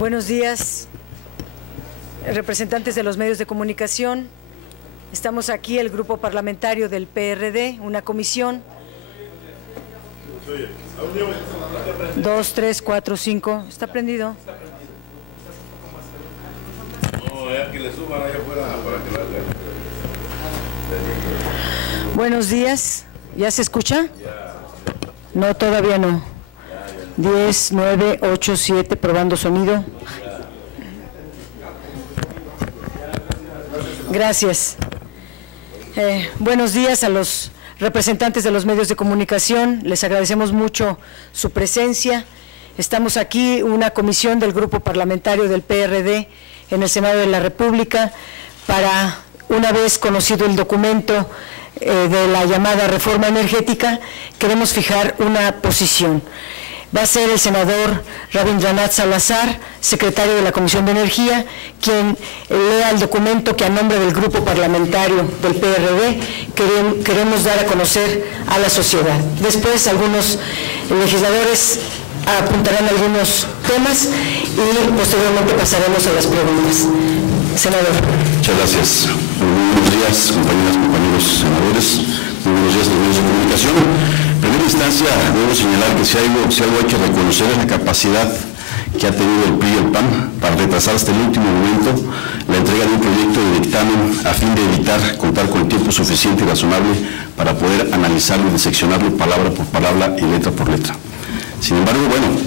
Buenos días, representantes de los medios de comunicación. Estamos aquí, el grupo parlamentario del PRD, una comisión. 2, 3, 4, 5. ¿Está prendido? No, es que le suban allá afuera para que lo hagan. Buenos días. ¿Ya se escucha? No, todavía no. 10, 9, 8, 7, probando sonido. Gracias. Buenos días a los representantes de los medios de comunicación. Les agradecemos mucho su presencia. Estamos aquí, una comisión del grupo parlamentario del PRD en el Senado de la República, para, una vez conocido el documento de la llamada reforma energética, queremos fijar una posición. Va a ser el senador Rabindranath Salazar, secretario de la Comisión de Energía, quien lea el documento que a nombre del grupo parlamentario del PRD queremos dar a conocer a la sociedad. Después algunos legisladores apuntarán algunos temas y posteriormente pasaremos a las preguntas. Senador. Muchas gracias. Muy buenos días, compañeras, compañeros senadores. Muy buenos días a los medios de comunicación. En primera instancia, debo señalar que si algo hay que reconocer es la capacidad que ha tenido el PRI y el PAN para retrasar hasta el último momento la entrega de un proyecto de dictamen a fin de evitar contar con el tiempo suficiente y razonable para poder analizarlo y diseccionarlo palabra por palabra y letra por letra. Sin embargo, bueno,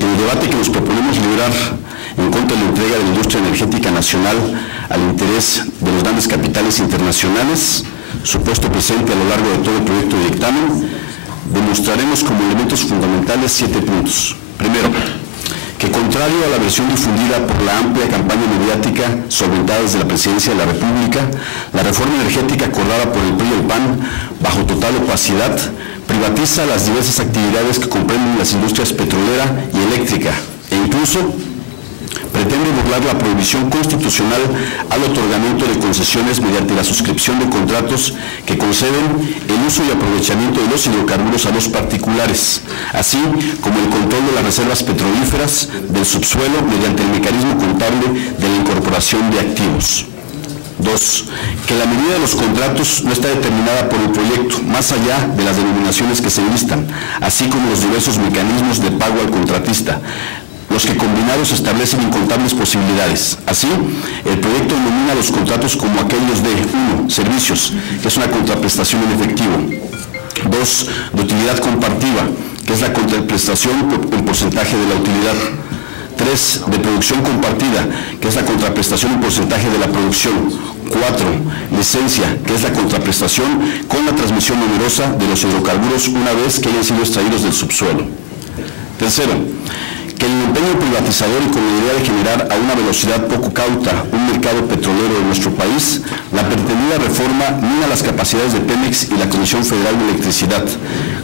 en el debate que nos proponemos librar en contra de la entrega de la industria energética nacional al interés de los grandes capitales internacionales, supuesto presente a lo largo de todo el proyecto de dictamen, demostraremos como elementos fundamentales 7 puntos. Primero, que contrario a la versión difundida por la amplia campaña mediática solventada desde la Presidencia de la República, la reforma energética acordada por el PRI y el PAN, bajo total opacidad, privatiza las diversas actividades que comprenden las industrias petrolera y eléctrica, e incluso pretende burlar la prohibición constitucional al otorgamiento de concesiones mediante la suscripción de contratos que conceden el uso y aprovechamiento de los hidrocarburos a los particulares, así como el control de las reservas petrolíferas del subsuelo mediante el mecanismo contable de la incorporación de activos. 2. Que la medida de los contratos no está determinada por el proyecto, más allá de las denominaciones que se enlistan, así como los diversos mecanismos de pago al contratista, los que combinados establecen incontables posibilidades. Así, el proyecto denomina los contratos como aquellos de 1. Servicios, que es una contraprestación en efectivo. 2. De utilidad compartida, que es la contraprestación en porcentaje de la utilidad. 3. De producción compartida, que es la contraprestación en porcentaje de la producción. 4. Licencia, que es la contraprestación con la transmisión onerosa de los hidrocarburos una vez que hayan sido extraídos del subsuelo. Tercero, que el empeño privatizador y con la idea de generar a una velocidad poco cauta un mercado petrolero de nuestro país, la pretendida reforma mina las capacidades de Pemex y la Comisión Federal de Electricidad,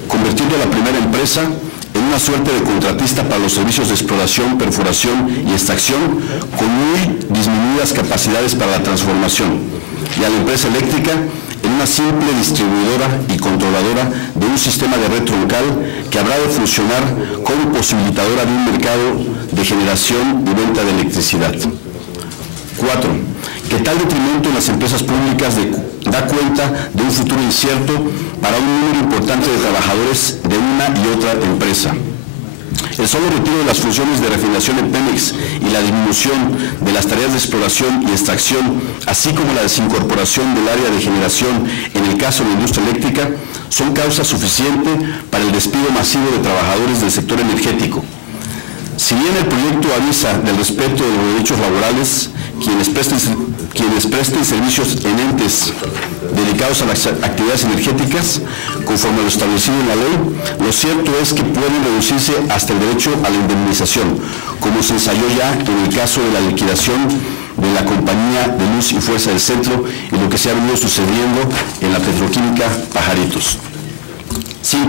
convirtiendo a la primera empresa en una suerte de contratista para los servicios de exploración, perforación y extracción, con muy disminuidas capacidades para la transformación, y a la empresa eléctrica en una simple distribuidora y controladora de un sistema de red troncal que habrá de funcionar como posibilitadora de un mercado de generación y venta de electricidad. 4. Que tal detrimento en las empresas públicas da cuenta de un futuro incierto para un número importante de trabajadores de una y otra empresa. El solo retiro de las funciones de refinación en Pemex y la disminución de las tareas de exploración y extracción, así como la desincorporación del área de generación en el caso de la industria eléctrica, son causa suficiente para el despido masivo de trabajadores del sector energético. Si bien el proyecto avisa del respeto de los derechos laborales, quienes presten servicios en entes dedicados a las actividades energéticas, conforme a lo establecido en la ley, lo cierto es que pueden reducirse hasta el derecho a la indemnización, como se ensayó ya en el caso de la liquidación de la Compañía de Luz y Fuerza del Centro y lo que se ha venido sucediendo en la petroquímica Pajaritos. 5.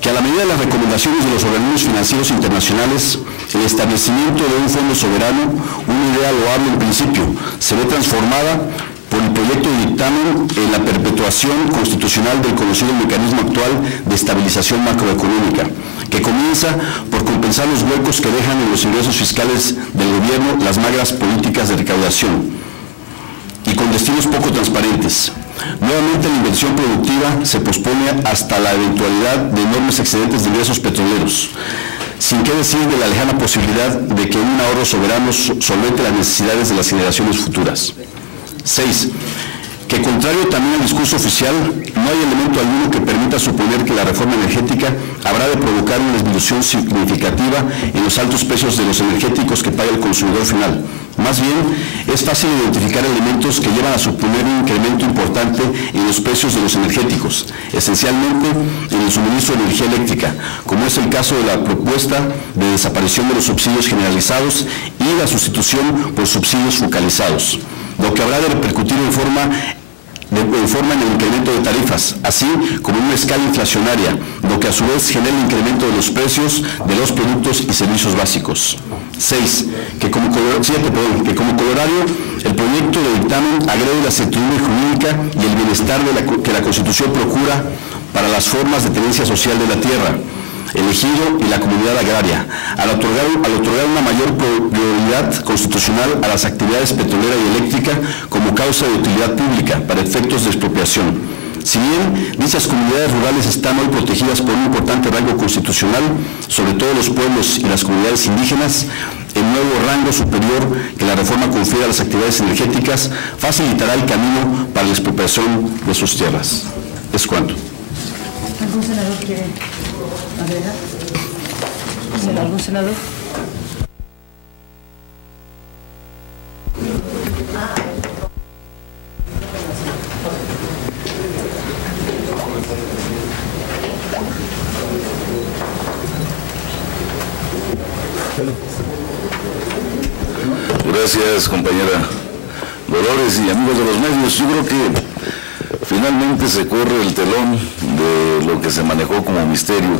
Que a la medida de las recomendaciones de los organismos financieros internacionales, el establecimiento de un fondo soberano, una idea loable en principio, se ve transformada por por el proyecto de dictamen en la perpetuación constitucional del conocido mecanismo actual de estabilización macroeconómica, que comienza por compensar los huecos que dejan en los ingresos fiscales del gobierno las magras políticas de recaudación y con destinos poco transparentes. Nuevamente la inversión productiva se pospone hasta la eventualidad de enormes excedentes de ingresos petroleros, sin qué decir de la lejana posibilidad de que un ahorro soberano solvente las necesidades de las generaciones futuras. 6. Que contrario también al discurso oficial, no hay elemento alguno que permita suponer que la reforma energética habrá de provocar una disminución significativa en los altos precios de los energéticos que paga el consumidor final. Más bien, es fácil identificar elementos que llevan a suponer un incremento importante en los precios de los energéticos, esencialmente en el suministro de energía eléctrica, como es el caso de la propuesta de desaparición de los subsidios generalizados y la sustitución por subsidios focalizados, lo que habrá de repercutir en forma en el incremento de tarifas, así como en una escala inflacionaria, lo que a su vez genera el incremento de los precios de los productos y servicios básicos. 6. Que como colorario, el proyecto de dictamen agrede la certidumbre jurídica y el bienestar que la Constitución procura para las formas de tenencia social de la tierra, el ejido y la comunidad agraria, al otorgar una mayor prioridad constitucional a las actividades petrolera y eléctrica como causa de utilidad pública para efectos de expropiación. Si bien dichas comunidades rurales están hoy protegidas por un importante rango constitucional, sobre todo los pueblos y las comunidades indígenas, el nuevo rango superior que la reforma confiere a las actividades energéticas facilitará el camino para la expropiación de sus tierras. Es cuanto. ¿Algún senador quiere agregar? ¿Algún senador? Gracias, compañera Dolores y amigos de los medios. Yo creo que finalmente se corre el telón de lo que se manejó como misterio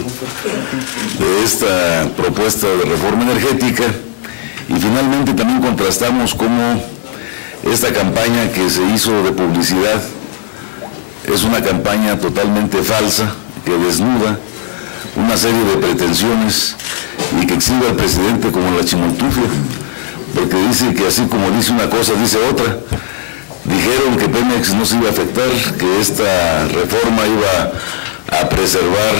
de esta propuesta de reforma energética y finalmente también contrastamos cómo esta campaña que se hizo de publicidad es una campaña totalmente falsa, que desnuda una serie de pretensiones y que exhibe al presidente como la chimoltrufia, porque dice que así como dice una cosa, dice otra. Dijeron que Pemex no se iba a afectar, que esta reforma iba a preservar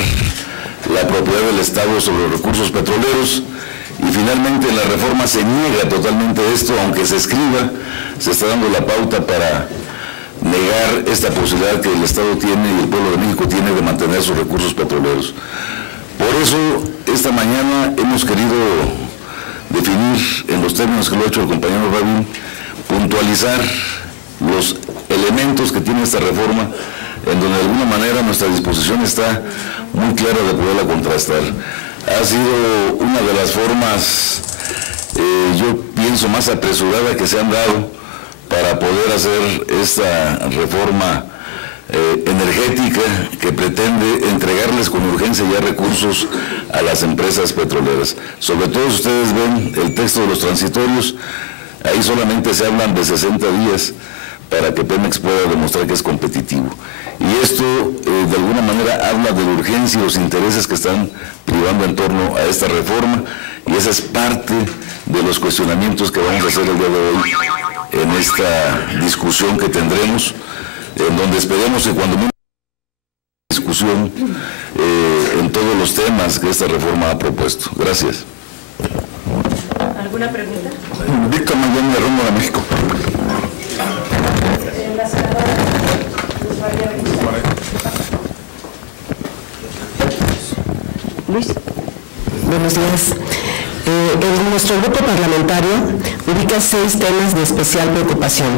la propiedad del Estado sobre los recursos petroleros y finalmente en la reforma se niega totalmente esto, aunque se escriba, se está dando la pauta para negar esta posibilidad que el Estado tiene y el pueblo de México tiene de mantener sus recursos petroleros. Por eso, esta mañana hemos querido definir, en los términos que lo ha hecho el compañero Rabín, puntualizar los elementos que tiene esta reforma, en donde de alguna manera nuestra disposición está muy clara de poderla contrastar. Ha sido una de las formas, yo pienso, más apresurada que se han dado para poder hacer esta reforma energética que pretende entregarles con urgencia ya recursos a las empresas petroleras. Sobre todo, si ustedes ven el texto de los transitorios, ahí solamente se hablan de 60 días para que Pemex pueda demostrar que es competitivo. Y esto, de alguna manera, habla de la urgencia y los intereses que están privando en torno a esta reforma, y esa es parte de los cuestionamientos que vamos a hacer el día de hoy en esta discusión que tendremos, en donde esperemos que cuando menos discusión en todos los temas que esta reforma ha propuesto. Gracias. ¿Alguna pregunta? Víctor Mayón, de Rumbo a México. La senadora Luz María Luis. Buenos días. Nuestro grupo parlamentario ubica 6 temas de especial preocupación: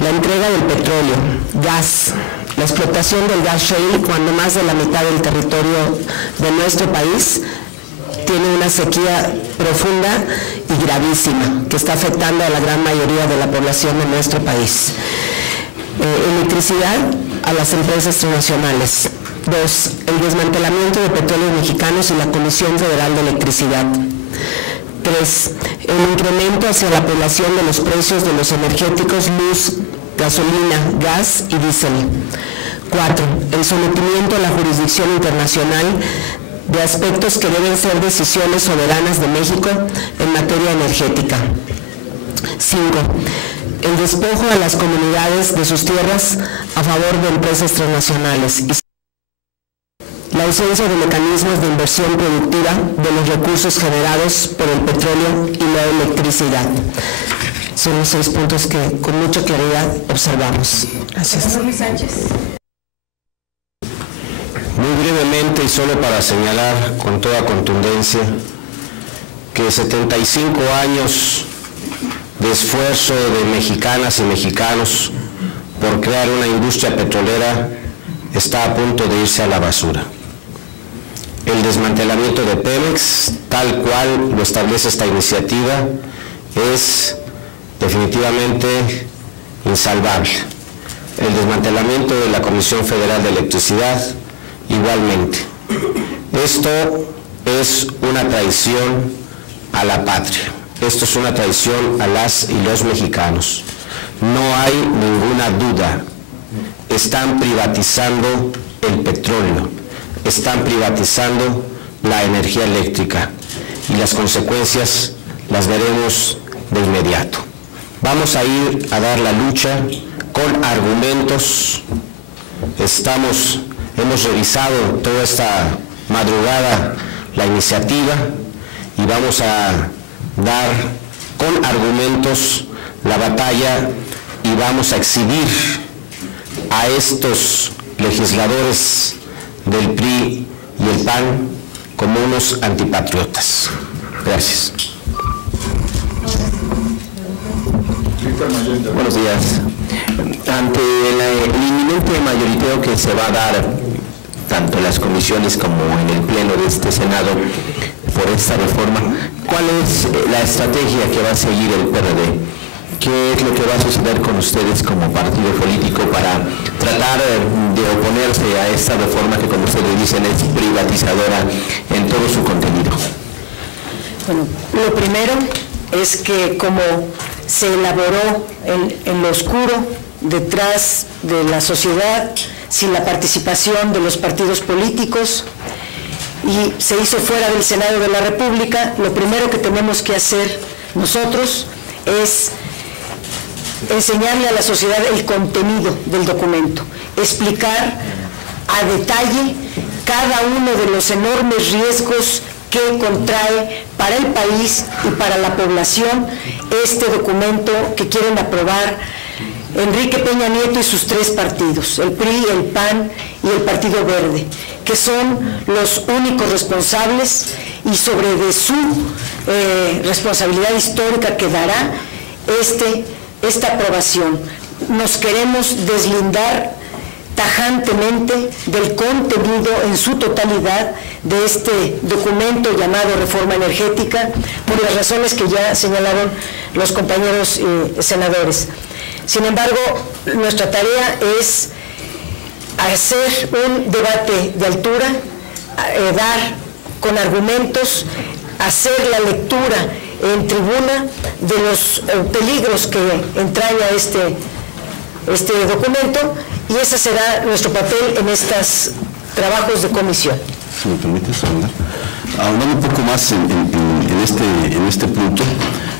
la entrega del petróleo, gas, la explotación del gas shale, cuando más de la mitad del territorio de nuestro país tiene una sequía profunda y gravísima que está afectando a la gran mayoría de la población de nuestro país. Electricidad a las empresas transnacionales. 2. El desmantelamiento de Petróleos Mexicanos y la Comisión Federal de Electricidad. 3. El incremento hacia la apelación de los precios de los energéticos, luz, gasolina, gas y diésel. 4. El sometimiento a la jurisdicción internacional de aspectos que deben ser decisiones soberanas de México en materia energética. 5. El despojo a las comunidades de sus tierras a favor de empresas transnacionales. Y la ausencia de mecanismos de inversión productiva de los recursos generados por el petróleo y la electricidad. Son los 6 puntos que con mucha claridad observamos. Gracias. Muy brevemente y solo para señalar con toda contundencia que 75 años de esfuerzo de mexicanas y mexicanos por crear una industria petrolera está a punto de irse a la basura. El desmantelamiento de Pemex, tal cual lo establece esta iniciativa, es definitivamente insalvable. El desmantelamiento de la Comisión Federal de Electricidad, igualmente. Esto es una traición a la patria. Esto es una traición a las y los mexicanos. No hay ninguna duda. Están privatizando el petróleo, están privatizando la energía eléctrica y las consecuencias las veremos de inmediato. Vamos a ir a dar la lucha con argumentos. Hemos revisado toda esta madrugada la iniciativa y vamos a dar con argumentos la batalla y vamos a exhibir a estos legisladores del PRI y el PAN como unos antipatriotas. Gracias. Buenos días. Ante el inminente mayoriteo que se va a dar tanto en las comisiones como en el pleno de este Senado por esta reforma, ¿cuál es la estrategia que va a seguir el PRD? ¿Qué es lo que va a suceder con ustedes como partido político para tratar de oponerse a esta reforma que, como ustedes dicen, es privatizadora en todo su contenido? Bueno, lo primero es que como se elaboró en lo oscuro, detrás de la sociedad, sin la participación de los partidos políticos, y se hizo fuera del Senado de la República, lo primero que tenemos que hacer nosotros es enseñarle a la sociedad el contenido del documento, explicar a detalle cada uno de los enormes riesgos que contrae para el país y para la población este documento que quieren aprobar Enrique Peña Nieto y sus 3 partidos, el PRI, el PAN y el Partido Verde, que son los únicos responsables y sobre de su responsabilidad histórica que dará esta aprobación. Nos queremos deslindar tajantemente del contenido en su totalidad de este documento llamado Reforma Energética, por las razones que ya señalaron los compañeros senadores. Sin embargo, nuestra tarea es hacer un debate de altura, dar con argumentos, hacer la lectura en tribuna de los peligros que entraña este documento, y ese será nuestro papel en estos trabajos de comisión. Si me permites, ahondando un poco más en este punto,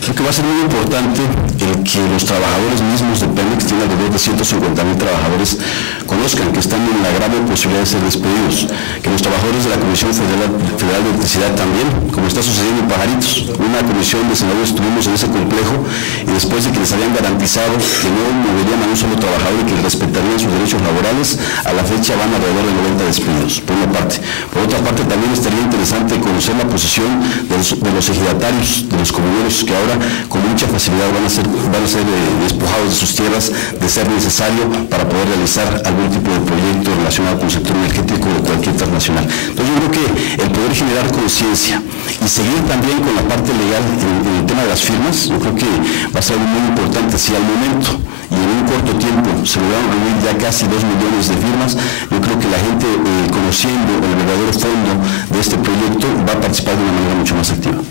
creo que va a ser muy importante el que los trabajadores mismos de Pemex, tienen alrededor de 150,000 trabajadores, conozcan que están en la grave posibilidad de ser despedidos, que los trabajadores de la Comisión Federal de Electricidad también, como está sucediendo en Pajaritos, una comisión de senadores estuvimos en ese complejo, y después de que les habían garantizado que no moverían a un solo trabajador y que respetarían sus derechos laborales, a la fecha van alrededor de 90 despidos, por una parte. Por otra parte, también estaría interesante conocer la posición de los ejidatarios, de los comuneros, que ahora con mucha facilidad van a ser despojados de sus tierras de ser necesario para poder realizar algún tipo de proyecto relacionado con el sector energético de cualquier transnacional. Entonces yo creo que el poder generar conciencia y seguir también con la parte legal en el tema de las firmas, yo creo que va a ser algo muy importante. Si al momento y en un corto tiempo se lograron reunir ya casi 2 millones de firmas, yo creo que la gente, conociendo el verdadero fondo de este proyecto, va a participar de una manera mucho más activa.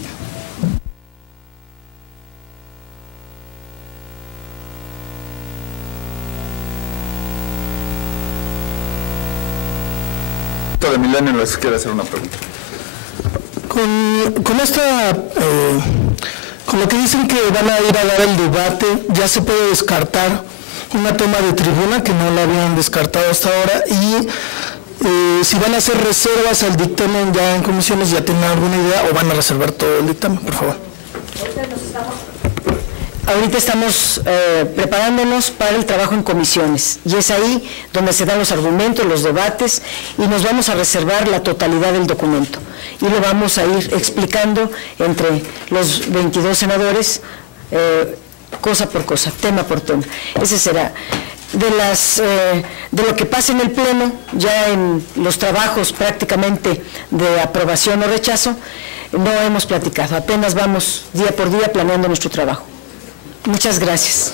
Milenio les quiere hacer una pregunta. Con lo que dicen que van a ir a dar el debate, ya se puede descartar una toma de tribuna que no la habían descartado hasta ahora, y si van a hacer reservas al dictamen ya en comisiones, ¿ya tienen alguna idea o van a reservar todo el dictamen, por favor? Ahorita estamos preparándonos para el trabajo en comisiones, y es ahí donde se dan los argumentos, los debates, y nos vamos a reservar la totalidad del documento. Y lo vamos a ir explicando entre los 22 senadores, cosa por cosa, tema por tema. Ese será. De lo que pasa en el Pleno, ya en los trabajos prácticamente de aprobación o rechazo, no hemos platicado, apenas vamos día por día planeando nuestro trabajo. Muchas gracias.